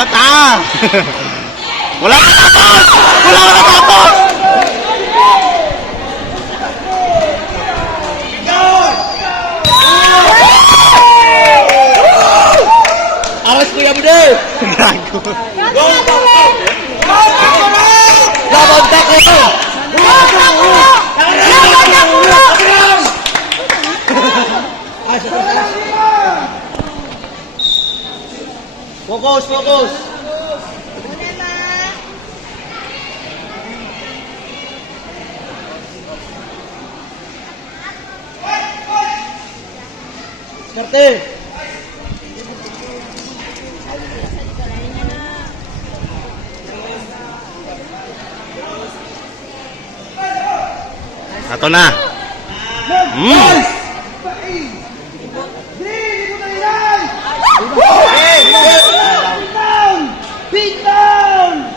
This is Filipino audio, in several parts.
Mulat ah! Wala ka tapos! Wala ka tapos! Awas Kuya Bude! Gago! Laban ka ko! Focus, focus! Skarte! Ito na! Beat down!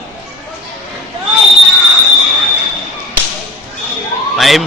Time!